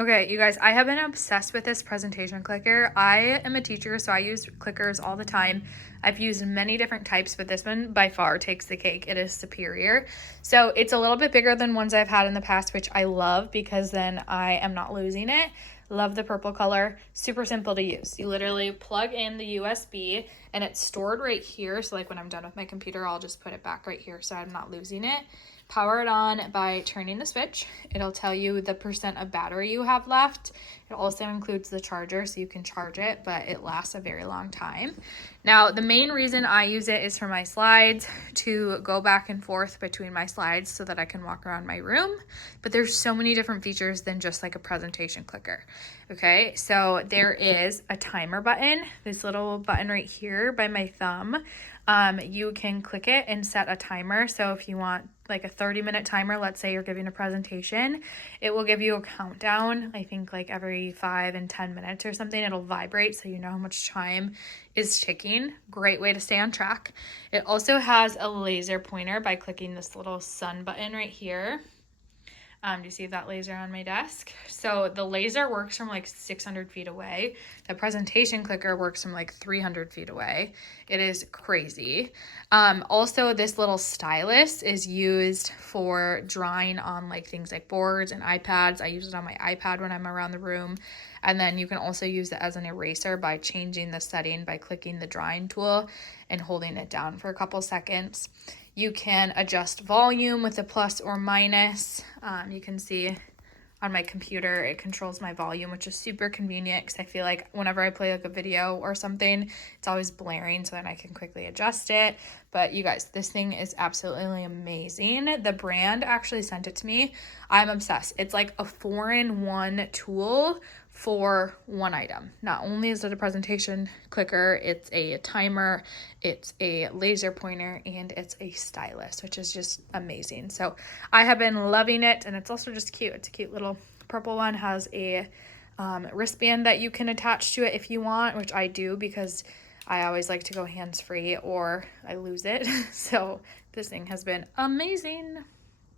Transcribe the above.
Okay, you guys, I have been obsessed with this presentation clicker. I am a teacher, so I use clickers all the time. I've used many different types, but this one by far takes the cake. It is superior. So it's a little bit bigger than ones I've had in the past, which I love because then I am not losing it. Love the purple color. Super simple to use. You literally plug in the USB and it's stored right here. So like when I'm done with my computer, I'll just put it back right here so I'm not losing it. Power it on by turning the switch. It'll tell you the percent of battery you have left. It also includes the charger so you can charge it, but it lasts a very long time. Now, the main reason I use it is for my slides, to go back and forth between my slides so that I can walk around my room. But there's so many different features than just like a presentation clicker. Okay, so there is a timer button, this little button right here by my thumb. You can click it and set a timer. So if you want like a 30-minute timer, let's say you're giving a presentation, it will give you a countdown. I think like every 5 and 10 minutes or something, it'll vibrate so you know how much time is ticking. Great way to stay on track. It also has a laser pointer by clicking this little sun button right here. Do you see that laser on my desk? So the laser works from like 600 feet away. The presentation clicker works from like 300 feet away. It is crazy. Also, this little stylus is used for drawing on like things like boards and iPads. I use it on my iPad when I'm around the room. And then you can also use it as an eraser by changing the setting by clicking the drawing tool and holding it down for a couple seconds. You can adjust volume with a plus or minus. You can see on my computer, it controls my volume, which is super convenient because I feel like whenever I play like a video or something, it's always blaring, so then I can quickly adjust it. But you guys, this thing is absolutely amazing. The brand actually sent it to me. I'm obsessed. It's like a 4-in-1 tool for one item. Not only is it a presentation clicker, it's a timer, it's a laser pointer, and it's a stylus, which is just amazing. So I have been loving it, and it's also just cute. It's a cute little purple one. Has a wristband that you can attach to it if you want, which I do because I always like to go hands-free or I lose it. So this thing has been amazing.